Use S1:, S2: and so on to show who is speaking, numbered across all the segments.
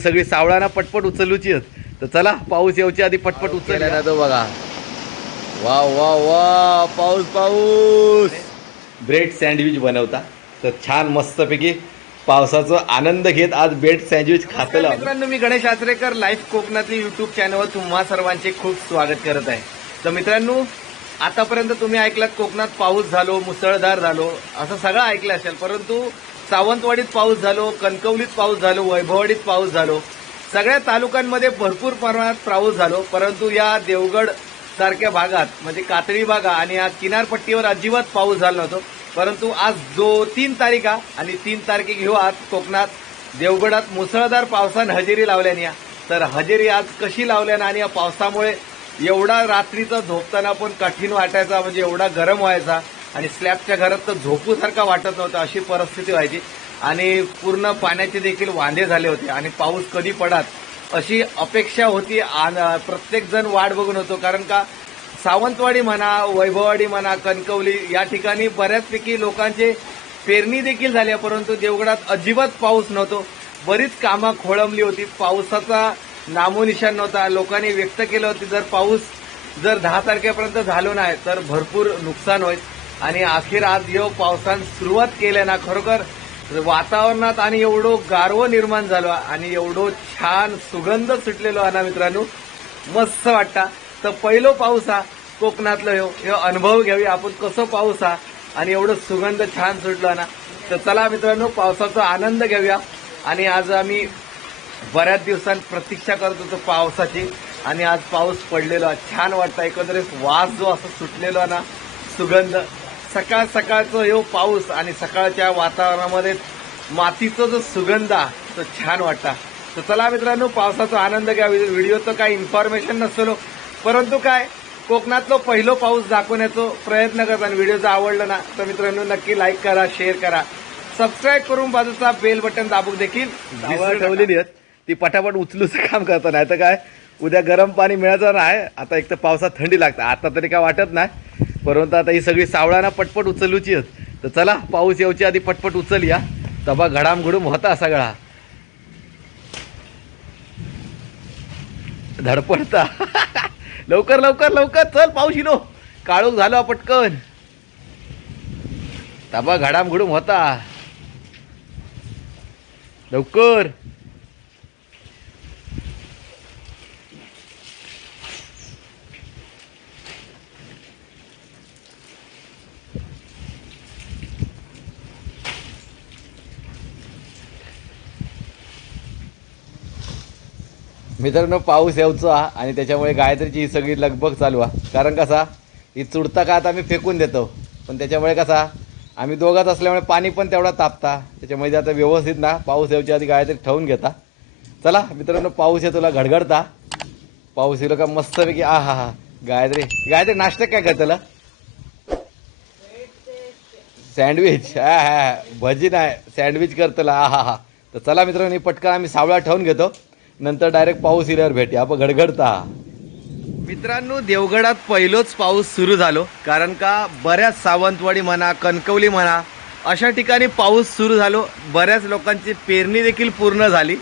S1: सगळी सावळाना पटपट उचलूची तर चला पाऊस येऊच्या आधी पटपट उचल तो बघा. वा वा वा पाऊस पाऊस. ब्रेड सँडविच बनवता. तर छान मस्तपैकी पावसाचा आनंद घेत आज ब्रेड सँडविच खातला. मित्रांनो मी गणेश आचरेकर लाईव्ह कोकणातली युट्यूब चॅनलवर तुम्हा सर्वांचे खूप स्वागत करत आहे. तर मित्रांनो आतापर्यंत तुम्ही ऐकलात कोकणात पाऊस झालो मुसळधार झालो असं सगळं ऐकलं असेल परंतु सावंतवाडीत पाऊस झालो कणकवलीत पाऊस झालो वैभववाडीत पाऊस झालो सगळ्या तालुक्यांमध्ये भरपूर प्रमाणात पाऊस झालो परंतु या देवगड सारख्या भागात म्हणजे कातळी भागा आणि या किनारपट्टीवर अजिबात पाऊस झाला नव्हतो परंतु आज जो तीन तारीखा आणि तीन तारखे घेऊ आज कोकणात देवगडात मुसळधार पावसानं हजेरी लावल्याने या. तर हजेरी आज कशी लावल्यानं आणि या पावसामुळे एवढा रात्रीचा झोपताना पण कठीण वाटायचा म्हणजे एवढा गरम व्हायचा आणि स्लॅबच्या घरात तर झोपूसारखा वाटत नव्हतं अशी परिस्थिती व्हायची. आणि पूर्ण पाण्याचे देखील वांदे झाले होते आणि पाऊस कधी पडात अशी अपेक्षा होती. आणि प्रत्येक जण वाट बघून होतो. कारण का सावंतवाडी म्हणा वैभववाडी म्हणा कणकवली या ठिकाणी बऱ्याचपैकी लोकांचे पेरणी देखील झाली आहे, परंतु देवगडात अजिबात पाऊस नव्हतो. बरीच कामं खोळंबली होती. पावसाचा नामोनिशान नव्हता. लोकांनी व्यक्त केलं होती जर पाऊस जर दहा तारखेपर्यंत झालो नाही तर भरपूर नुकसान होईल. आणि अखेर आज यो पावसानं सुरुवात केल्या ना खरोखर. वातावरणात आणि एवढं गारव निर्माण झालं आणि एवढं छान सुगंध सुटलेलो आहे ना मित्रांनो. मस्त वाटता. तर पहिलो पाऊस हा कोकणातलं हो हे अनुभव घ्यावी आपण कसं पाऊस हा आणि एवढं सुगंध छान सुटला ना. तर चला मित्रांनो पावसाचा आनंद घेऊया. आणि आज आम्ही बऱ्याच दिवसांत प्रतीक्षा करत होतो पावसाची. आणि आज पाऊस पडलेला. छान वाटतं. एकंदरीत वास जो असं सुटलेला ना सुगंध. सकाळ सकाळचं ह्यो पाऊस आणि सकाळच्या वातावरणामध्ये मातीचा जो सुगंध आहे तो छान वाटता. तर चला मित्रांनो पावसाचा आनंद घ्या. व्हिडिओचं काही इन्फॉर्मेशन नसलो परंतु काय कोकणातलो पहिलो पाऊस दाखवण्याचा प्रयत्न करता आणि व्हिडिओ जर आवडला ना तर मित्रांनो नक्की लाईक करा शेअर करा. सबस्क्राईब करून बाजूचा बेल बटन दाबून देखील ठेवलेली आहेत ती पटापट उचलूचं काम करतं नाही तर काय उद्या गरम पाणी मिळायचं नाही आता एक तर पावसात थंडी लागते. आता तरी काय वाटत नाही. परंतु आता ही सगळी सावळाना पटपट उचलूची आहेत. तर चला पाऊस येऊच्या आधी पटपट उचल या तबा घडामघडूम होता सगळा धडपडता. लवकर लवकर लवकर चल पाऊस इलो हो. काळोख झालो पटकन. तबा घडामघडूम होता. लवकर. मित्रांनो पाऊस यावचा आणि त्याच्यामुळे गायत्रीची ही सगळी लगबग चालू आहे कारण कसा ही चुडता का आता आम्ही फेकून देतो. पण त्याच्यामुळे कसा आम्ही दोघात असल्यामुळे पाणी पण तेवढा तापता. त्याच्यामुळे आता व्यवस्थित ना पाऊस यायच्या आधी गायत्री ठेवून घेता. चला मित्रांनो पाऊस येतो घडघडता. पाऊस येलो का मस्तपैकी आ हा हा गायत्री. गायत्री नाश्ता काय करतला सँडविच हा हा भजी नाही सँडविच करतला आ हा हा. तर चला मित्रांनो पटकन आम्ही सावळा ठेवून घेतो. नंतर डायरेक्ट पाऊस इल्यावर भेटूया आपण गडगडता मित्रांनो देवगडात पहिलोच पाऊस सुरू झालो. कारण का बऱ्याच सावंतवाडी म्हणा कणकवली म्हणा अशा ठिकाणी पाऊस सुरू झालो. बऱ्याच लोकांची पेरणी देखील पूर्ण झाली.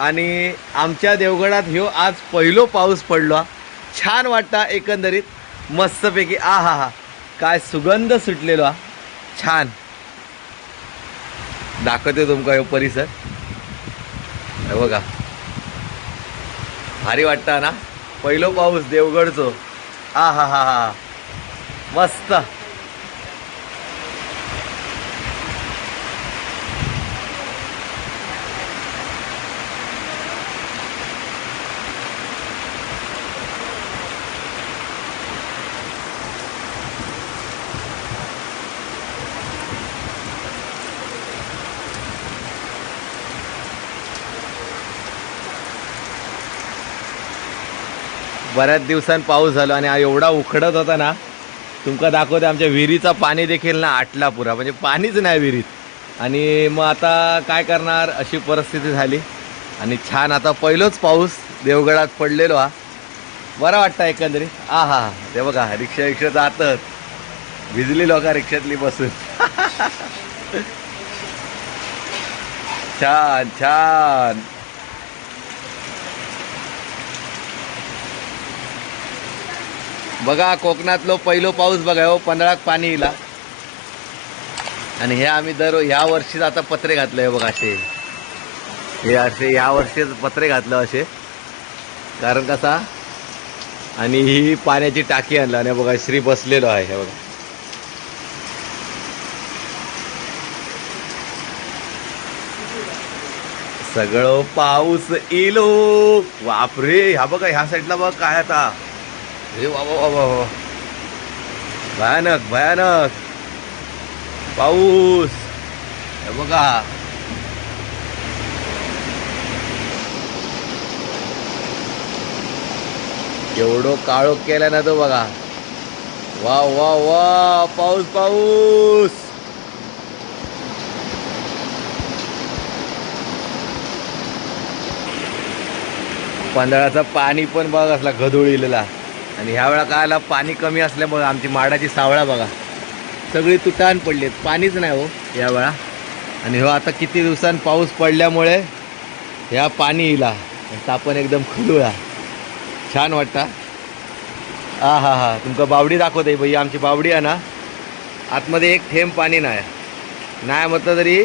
S1: आणि आमच्या देवगडात ह्यो आज पहिलो पाऊस पडलो. छान वाटता एकंदरीत. मस्तपैकी आ हा हा काय सुगंध सुटलेलो. हा छान. दाखवते तुमका ह्यो परिसर. बघा. भारी वाटता ना? पहिलो पाऊस देवगडचो. आ हा हा हा. मस्त. बऱ्याच दिवसांनी पाऊस झाला आणि एवढा उखडत होता ना तुमका दाखवते आमच्या विहिरीचा पाणी देखील ना आटला पुरा म्हणजे पाणीच नाही विहिरीत. आणि मग आता काय करणार? अशी परिस्थिती झाली. आणि छान आता पहिलोच पाऊस देवगडात पडलेलो हा. बरा वाटतं एकंदरीत? आ हा ते बघा रिक्षा रिक्षा जातच भिजली लोका रिक्षातली बसून. छान छान. बघा कोकणातलो पहिलो पाऊस बघा हो पंधराक पाणी इला. आणि हे आम्ही दर ह्या वर्षीच आता पत्रे घातले बघा असे. हे असे या वर्षीच पत्रे घातलं असे. कारण कसा? आणि ही पाण्याची टाकी आणला आणि बघा श्री बसलेलो आहे हे बघा. सगळं पाऊस इलो. बापरे ह्या बघा ह्या साईडला बघा काय आता. हे वा वा वा वा वा. भयानक भयानक. पाऊस. हे बघा. एवढं काळोख केला ना तो बघा. वा वा वा पाऊस पाऊस. पंधराचं पाणी पण बघ असला गधुळलेला आणि ह्या वेळा काय आला पाणी कमी असल्यामुळे आमची माडाची सावळा बघा. सगळी तुटान पडलीत. पाणीच नाही हो या वेळा. आणि हो आता किती दिवसांनी पाऊस पडल्यामुळे ह्या पाणी इला. तापण एकदम खुलूया. छान वाटता. हा हा हा. तुमका बावडी दाखवते बाई. आमची बावडी आहे ना. आतमध्ये एक थेंब पाणी नाही. नाही म्हटलं तरी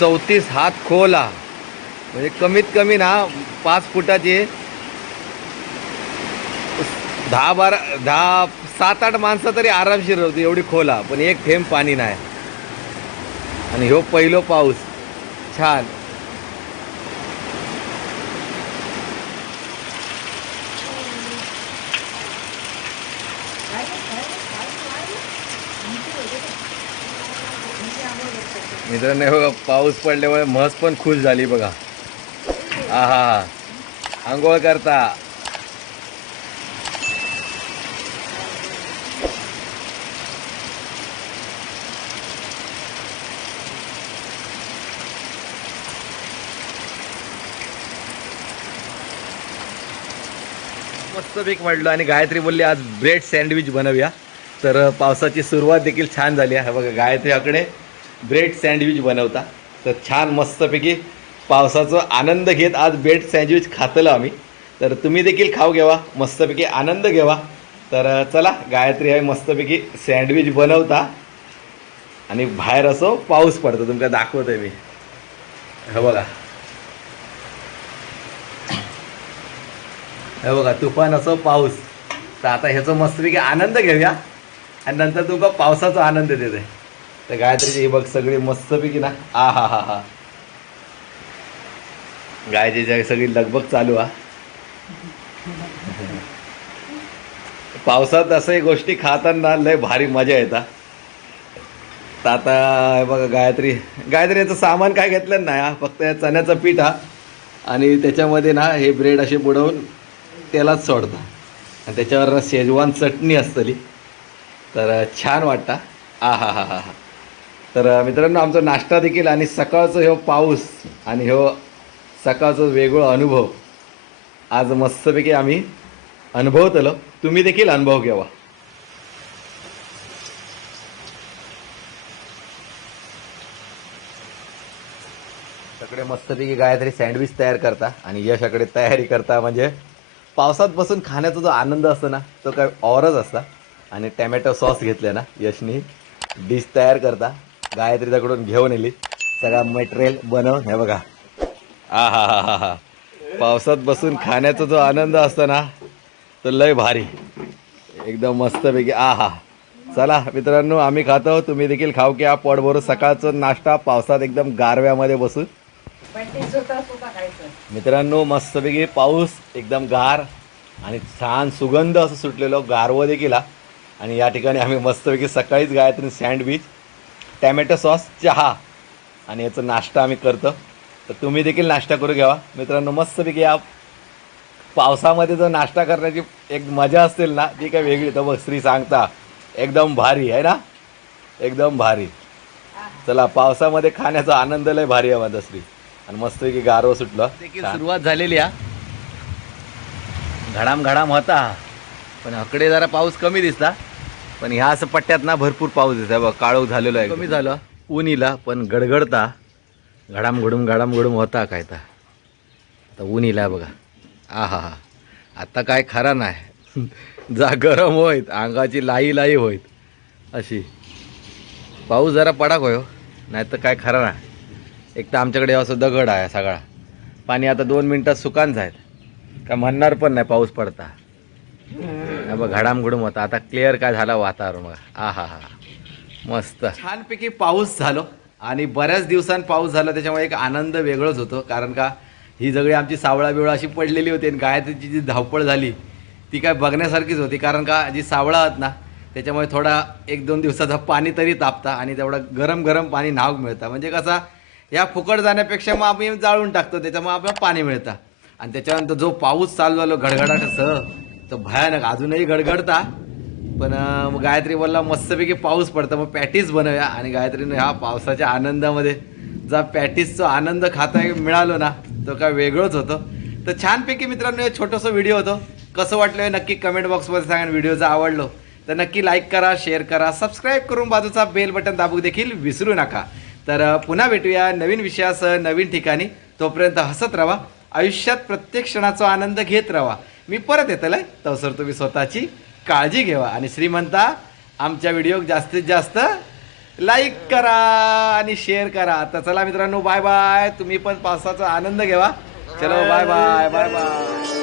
S1: चौतीस हात खोल. म्हणजे कमीत कमी ना पाच फुटाची दहा बारा दहा सात आठ माणसं तरी आरामशीर होती एवढी खोला पण एक थेंब पाणी नाही. आणि ह्यो पहिलो पाऊस. छान. मित्रांनो हे बघा पाऊस पडल्यामुळे म्हस पण खुश झाली बघा. आहा हा हा आंघोळ करता. मस्त पीक वाढलो आणि गायत्री बोलली आज ब्रेड सँडविच बनवूया. तर पावसाची सुरुवात देखील छान झाली आहे. बघा गायत्रीकडे ब्रेड सँडविच बनवता. तर छान मस्तपैकी पावसाचा आनंद घेत आज ब्रेड सँडविच खातलं आम्ही. तर तुम्ही देखील खाऊ घ्यावा मस्तपैकी आनंद घ्यावा तर चला गायत्री आहे मस्तपैकी सँडविच बनवता. आणि बाहेर असो पाऊस पडतो तुमका दाखवतोय मी. हे बघा. हे बघा तुफान असो पाऊस. तर आता ह्याचं मस्तपैकी आनंद घेऊया. आणि नंतर तुमका पावसाचा आनंद देते. तर गायत्रीची ही बघ सगळी मस्तपैकी ना आ हा हा हा. गायची सगळी लगबग चालू हा. पावसात असं गोष्टी खाताना लय भारी मजा येतात तर आता हे बघा गायत्री गायत्री याचं सामान काय घेतलं नाही हा. फक्त या चण्याचं पीठ हा. आणि त्याच्यामध्ये ना हे ब्रेड असे बुडवून तेलात सोडता. आणि त्याच्यावर शेजवान चटणी असतली. तर छान वाटता. आ हा हा हा हा. तर मित्रांनो आमचा नाश्ता देखील आणि सकाळचं ह्यो पाऊस आणि ह्यो सकाळचं वेगळा अनुभव. आज मस्तपैकी आम्ही अनुभवतलो. तुम्ही देखील अनुभव घ्यावा. सगळे मस्तपैकी गायत्री सँडविच तयार करता आणि यशाकडे तयारी करता. म्हणजे पावसात बसून खाण्याचा जो आनंद असतो ना तो काय औरच असता. आणि टॅमॅटो सॉस घेतले ना यशनी डिश तयार करता. गायत्री त्याकडून घेऊन येली. सगळा मटेरियल बनवून हे बघा. आ हा हा हा हा पावसात बसून खाण्याचा जो आनंद असतो ना तो लय भारी. एकदम मस्तपैकी. आ हा चला मित्रांनो आम्ही खातो. तुम्ही देखील खाऊ की हा पोटभरून सकाळचं नाश्ता पावसात एकदम गारव्यामध्ये बसून. मित्रांनो मस्तपैकी पाऊस एकदम गार आणि छान सुगंध असं सुटलेलं गारवं देखील हा. आणि या ठिकाणी आम्ही मस्तपैकी सकाळीच गायत्री सँडविच टॅमॅटो सॉस चहा आणि याचा नाश्ता आम्ही करतो. तर तुम्ही देखील नाश्ता करू घ्यावा. मित्रांनो मस्तपैकी या पावसामध्ये जो नाश्ता करण्याची एक मजा असतील ना ती काय वेगळी. तर बघ श्री सांगता एकदम भारी आहे ना? एकदम भारी. चला पावसामध्ये खाण्याचा आनंद लय भारी आहे माझा श्री. आणि मस्तपैकी गारव सुटलं. देखील सुरुवात झालेली आहे घडाम घडाम होता. पण हकडे जरा पाऊस कमी दिसता पण ह्या असं पट्ट्यात ना भरपूर पाऊस दिसता बघ काळोख झालेलो आहे. कमी झालं. ऊन इला पण गडगडता. घडाम घडूम घडाम घडूम होता काय तर. आता ऊन इला बघा. आ हा. हा आता काय खरा नाही. जा गरम होईत. अंगाची लाई लाई होईत. अशी. पाऊस जरा पडाक होय. नाही तर काय खरं नाही. एक तर आमच्याकडे असं दगड आहे सगळा. पाणी आता दोन मिनटात सुकान जायत का म्हणणार पण नाही पाऊस पडता. हा बघ घडामघुडूम होता. आता क्लिअर काय झाला वातावरण हा आ हा. हा मस्त. छानपैकी पाऊस झालो. आणि बऱ्याच दिवसांत पाऊस झाला त्याच्यामुळे एक आनंद वेगळंच होतो. कारण का ही सगळी आमची सावळा बिवळा अशी पडलेली होती आणि गायत्रीची जी धावपळ झाली ती काय बघण्यासारखीच होती. कारण का जी सावळा आहात ना त्याच्यामुळे थोडा एक दोन दिवसाचं पाणी तरी तापता आणि तेवढं गरम गरम पाणी नाव मिळतं. म्हणजे कसा या फुकट जाण्यापेक्षा मग आम्ही जाळून टाकतो त्याच्यामुळे आपल्याला पाणी मिळतं. आणि त्याच्यानंतर जो पाऊस चालू झालो गडगडाटासह तो भयानक अजूनही गडगडता पण मग गायत्री बोलला मस्तपैकी पाऊस पडतं मग पॅटीस बनवूया. आणि गायत्रीनं ह्या पावसाच्या आनंदामध्ये जा पॅटीसचा आनंद खाता मिळालो ना तो काय वेगळंच होतं. तर छानपैकी मित्रांनो हे छोटंसं व्हिडिओ होतं. कसं वाटलं नक्की कमेंट बॉक्समध्ये सांगा व्हिडिओ जर आवडलो तर नक्की लाईक करा शेअर करा सबस्क्राईब करून बाजूचा बेल बटन दाबू देखील विसरू नका. तर पुन्हा भेटूया नवीन विषयासह नवीन ठिकाणी. तोपर्यंत हसत राहा आयुष्यात प्रत्येक क्षणाचा आनंद घेत राहा मी परत येतलंय तवसर तुम्ही स्वतःची काळजी घ्यावा आणि श्रीमंता आमच्या व्हिडिओ जास्तीत जास्त लाईक करा आणि शेअर करा. तर चला मित्रांनो बाय बाय. तुम्ही पण पावसाचा आनंद घ्यावा चलो बाय बाय बाय बाय.